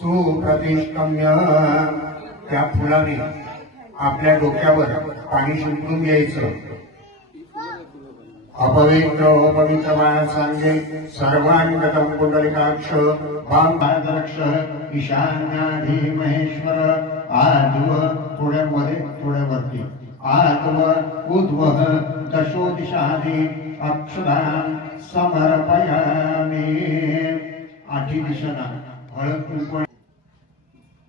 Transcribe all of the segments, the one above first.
सुप्रतिष्ठम्य त्या फुलाने आपल्या डोक्यावर पाणी शिंपडून घ्यायचं. अपवित्र अपवित्र माणसांगे सर्वांगतम पुंडलिकाक्ष वामपादरक्ष ईशान्याधी महेश्वर आद्व थोड्या मध्ये थोड्या वरती आत्म उद्व दशो दिशादी अक्षदान समर्पयामि. आठी दिशांना हळद कुंकू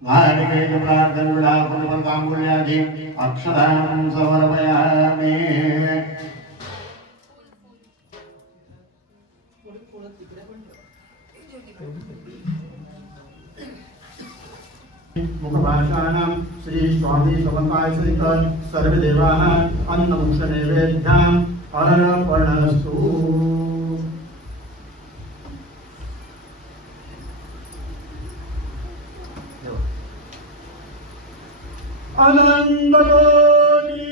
महादेव प्रार्थना विडा तांबूल्यादी अक्षदान समर्पयामि. मुखभाषाणां श्री स्वामी समन्वय सहित सर्व देवाः अन्नमुक्ष नैवेद्याम् अर्पणस्तु. अनंतकोटि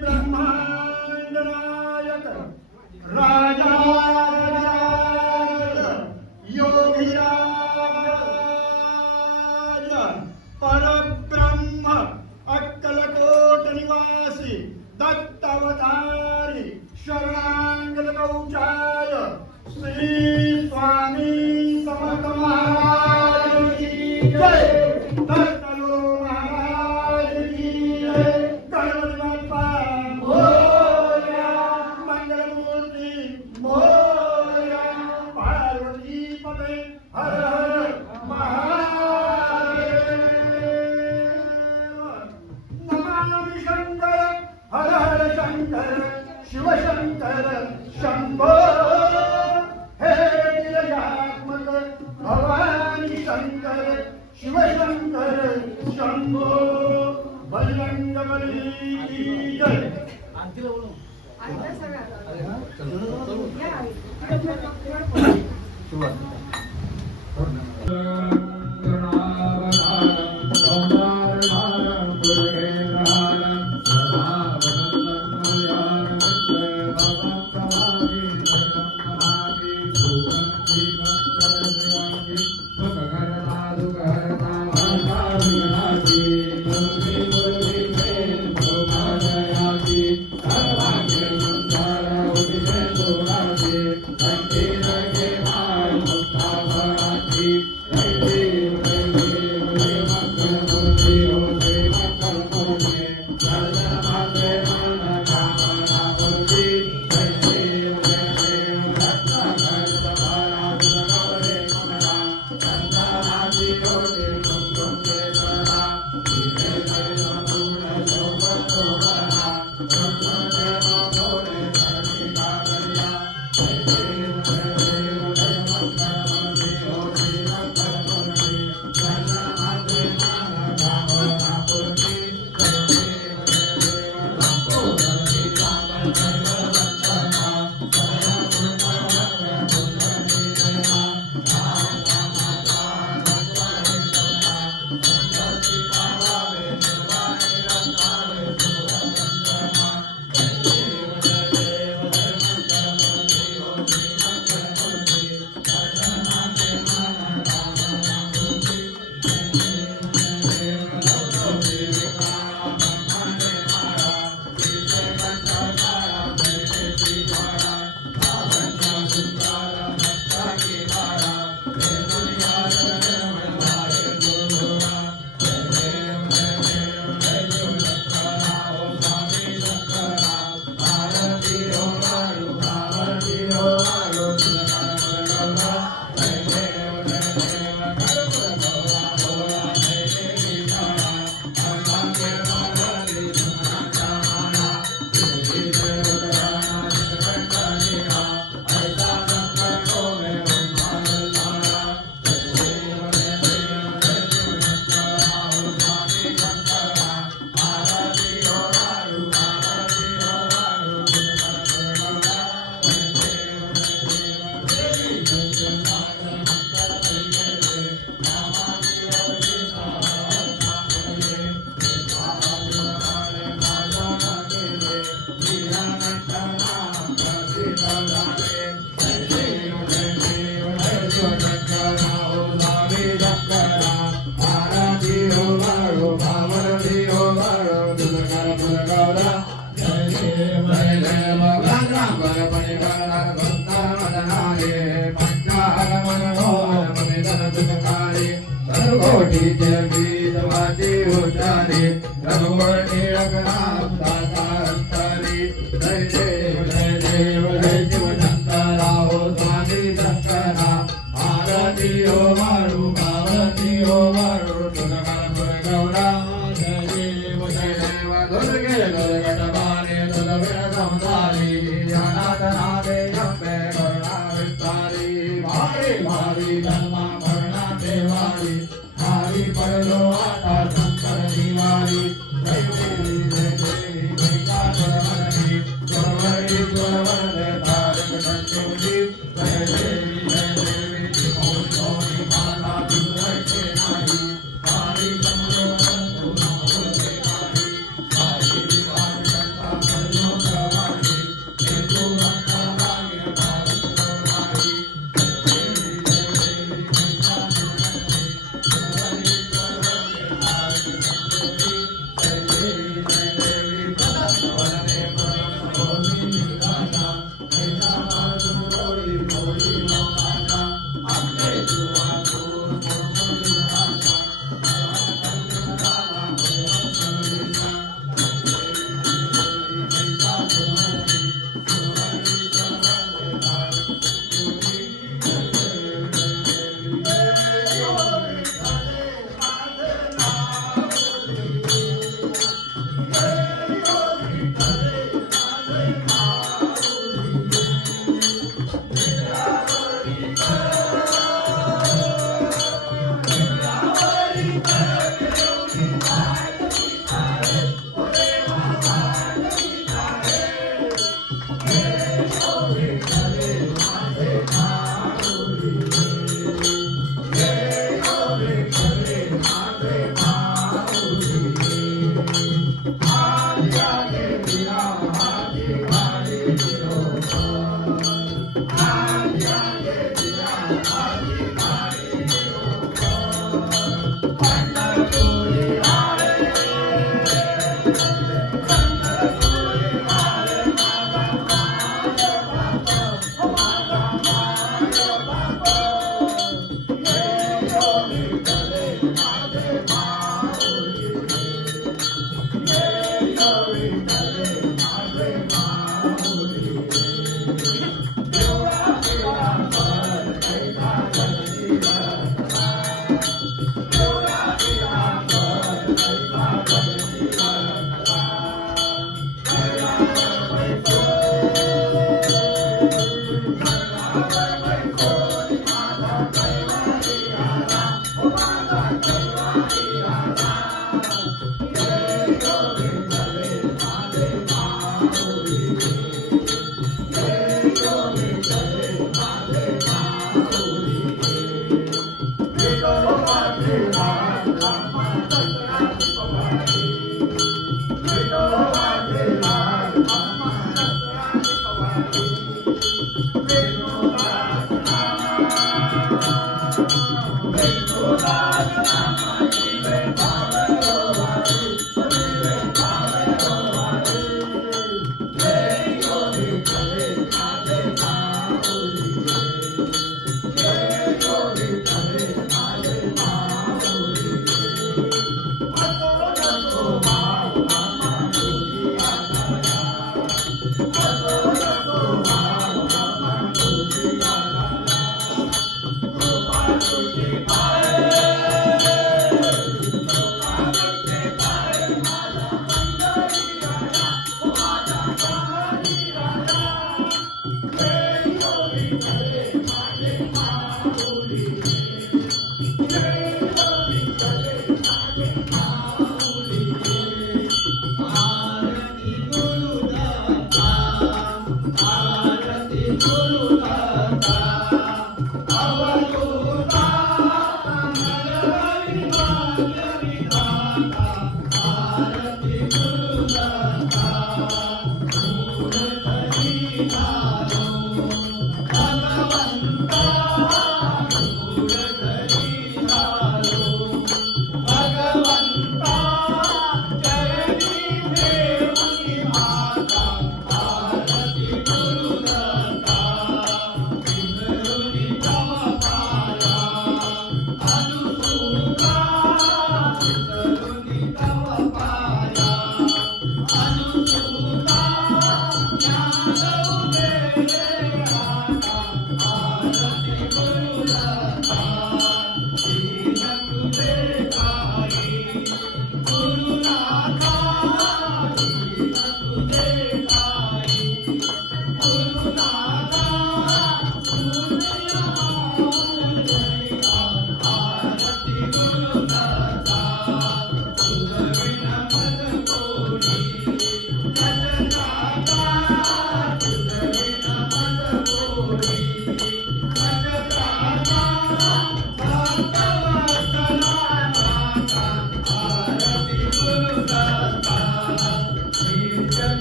ब्रह्मांड नायक राजा परब्रह्म अक्कलकोट निवासी दत्तावतारी शरणांगल गौचाय श्री स्वामी समर्थ महाराज की जय. दत्तलो महाराज की जय. गणपति बाप्पा मोरया. मंगलमूर्ती मोरया. पार्वती पते हर हर महादेव. हर हर शंकर शिव शंकर शंभो. हे निरयात्मक भवानी शंकर शिव शंकर शंभो. बजरंग बली की जय. आरतीचे गीत वाची उच्चारी रघुवर निळकनाथ दाता अंतरी जय देव जय शिव शंकरा हो स्वामी शंकरा आरती हो वाळू आरती हो वाळू तुझा गौरा जय देव दुर्गे दुर्गटमाने दुर्गण समदारी अनाथ नादे अंबे करुणा विस्तारी भारी भारी धर्मा करुणा देवारी भारी पडलो आता शंकर दिवारी जय देवी जय देवी जय कातरमणी सुरवरी सुरवरदे तारक संजीवनी जय देवी मोहन मोहनी माता तुझे नाही भारी समुद्र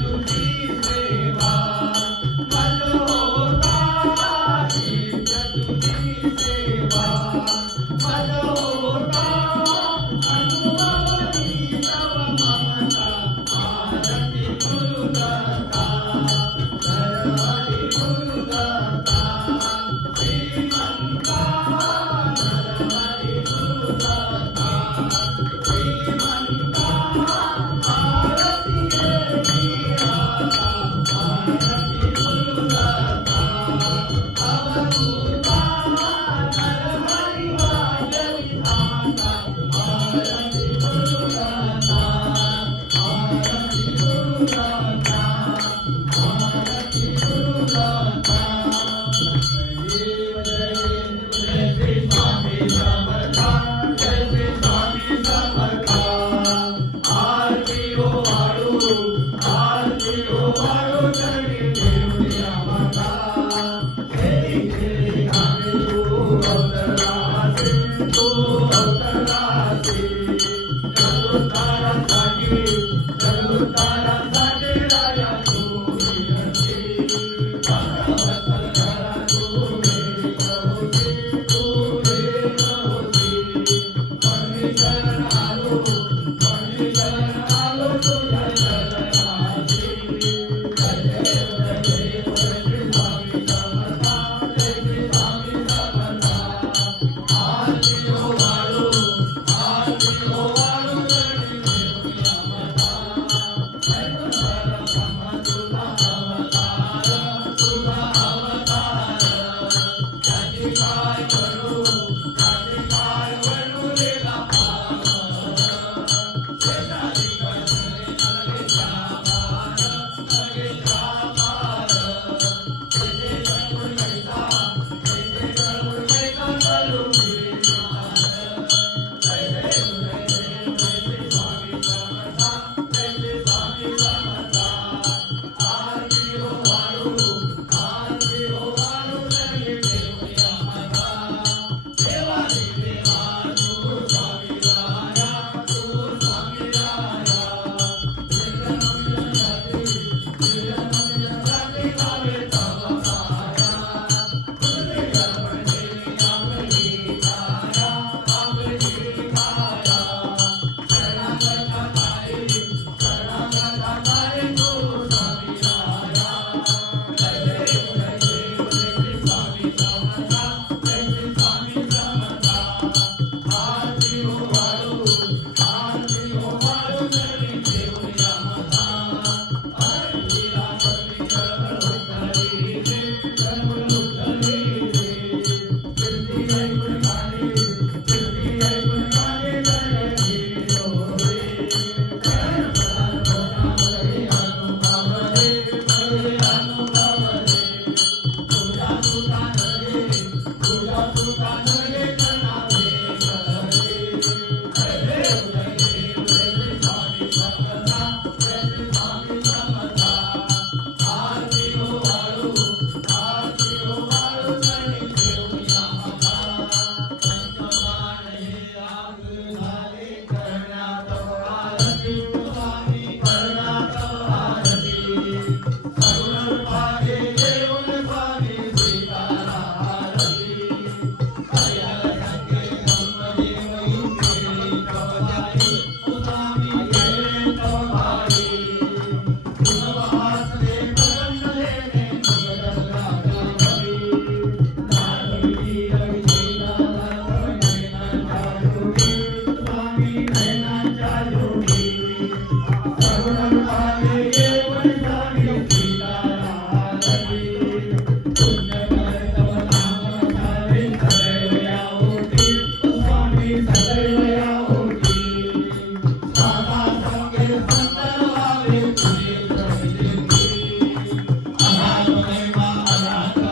तुझी सेवा मल होता स्वामी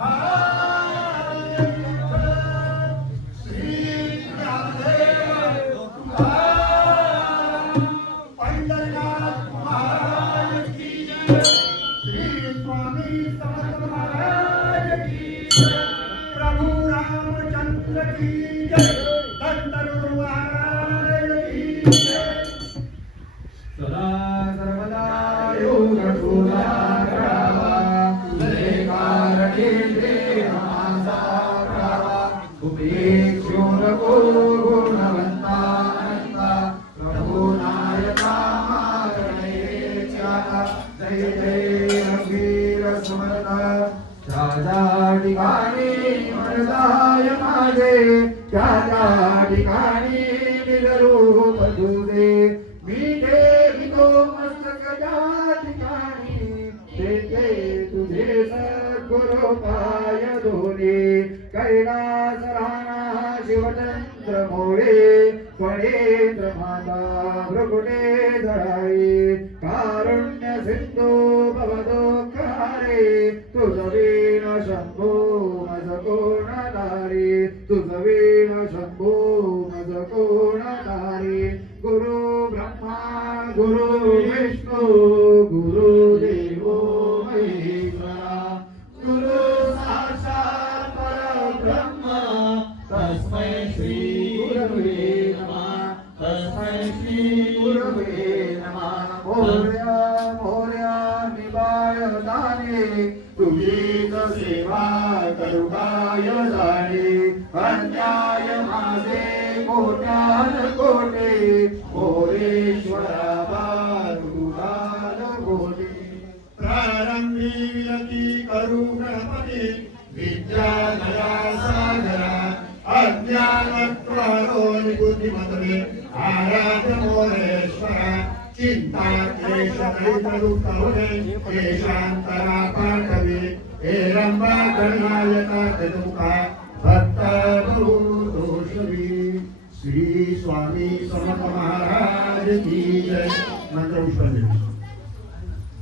हाय विठ्ठल श्री ज्ञानदेव तुकाराम पंढरनाथ महाराज की जय श्री स्वामी समर्थ महाराज की जय प्रभु रामचंद्र की जय दत्तगुरु महाराज की जय सदा सर्वदा योग सुधारावा जय कारणे देव मासा करावा उपेक्षो नको गुणवंतानंदा प्रभु नायका मारणे चाला जय जय रघुवीर समर्थ राजा ठिकाणी मनदाय माझे त्या ठिकाणी निजरूप तुझे मी देवितो मस्तक या ठिकाणी ते तुझे सद्गुरु पाय धोले कैलास राणा शिवचंद्र मोळे फणेंद्र माता भृगुटे धराई कारुण्य सिंधू भवदोखारे तुझ वीण शंभो मज कोण तारे तुझ वीण शंभो मज कोण तारे गुरु ब्रह्मा गुरु विष्णु गुरु देवो महेश्वरा गुरु साक्षात् परब्रह्म तस्मै श्री गुरवे नमः तस्मै श्री गुरवे नमः मोरया मोरया निवाय दाने तुझीच सेवा करू काय जाणे अन्याय माझे कोट्यान कोटे मोरेश्वरा तुझान कोटे प्रारंभी विनती करू गणपती विद्याधरा सागरा अज्ञानत्वारो बुद्धिमते आराध मोरेश्वरा चिंता क्लेश करू करुणे केशांतरा पाठवे एरंबा गणनायका तदुका भक्त गुरु दोषवी श्री स्वामी समर्थ महाराज की जय मंत्र पुष्पांजली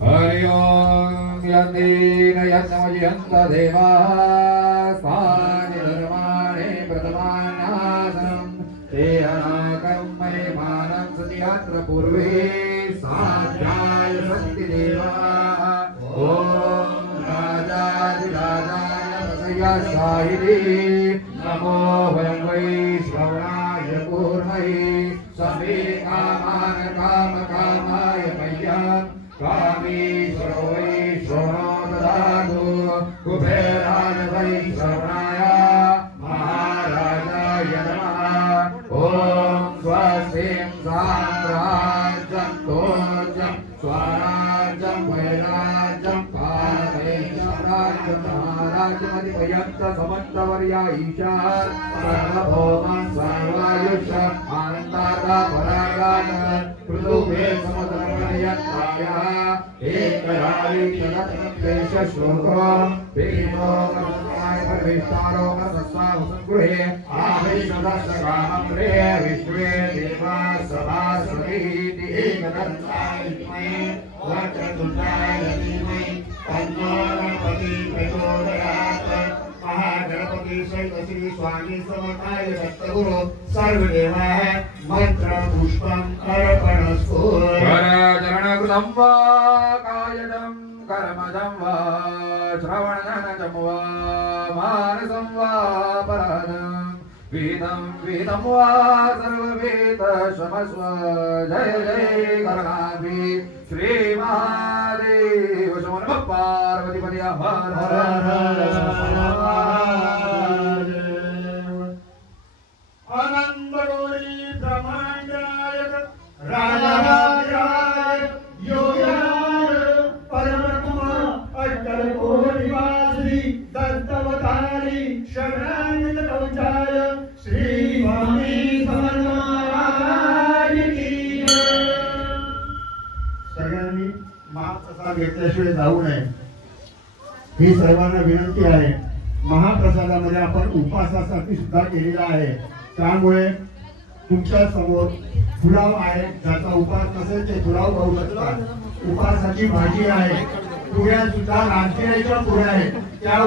हरि ओम यन्देन यन्नमयन्त देवा स्थानि धर्माणि प्रथमान्यासनं ते अनाकर्मणे मानं सतियात्र पूर्वे साध्याय सन्ति देवाः ॐ राजाधिराजाय प्रसय्याशायिने नमो वयं वै श्रवणाय कुर्महे समे कामान् कामकामाय मह्यम् कामेश्वरो वै श्रवणो ददातु कुबेराय वै श्रवणाय महाराजाय नमः ॐ स्वस्तिं साम्राज्यं तोज्यं स्वराज्यं वैराज्यं पारमेश्वराज्यं महाराजमधिपयन्त समन्तवर्या ईशा सर्वभौमं सर्वायुष आनन्दार्था परागान पृथुभे समधर्मयन्ताया एकराली तदत्रेश श्लोको प्रेमो कर्माय परमेश्वरो कर्मस्वाम संगृहे आवेशदशकामं प्रे विश्वे देवा सभा समीति एकदन्ताय विद्महे वक्रतुण्डाय धीमहि तन्नो गणपति प्रचोदयात् महागणपति सहित श्री स्वामी समर्थाय दत्तगुरु सर्वदेवाः मंत्र पुष्पं अर्पणस्तु चरणकृतं वा कायजं कर्मजं वा श्रवणजनजं वा मानसं वा परादं वेदं वा सर्ववेद क्षमस्व जय जय करणाभि श्री महादेव शमन पार्वतीपति हर हर आनंदगौरी ब्रह्मांडनायक राजाधिराज योगार परमात्मा अटल कोटिवासी दत्तावतारी शरणागत कवचाय श्री स्वामी समर्थ महाराज की जय. सगळ्यांनी महाप्रसाद घेतल्याशिवाय जाऊ नये ही सर्वांना विनंती आहे. महाप्रसादामध्ये आपण उपासासाठी सुद्धा केलेला आहे, त्यामुळे तुमच्या समोर पुलाव आहे, ज्याचा उपास नसेल ते पुलाव खाऊ शकता. उपासाची भाजी आहे, पुऱ्या सुद्धा राजगिऱ्याच्या पुऱ्या आहेत, त्या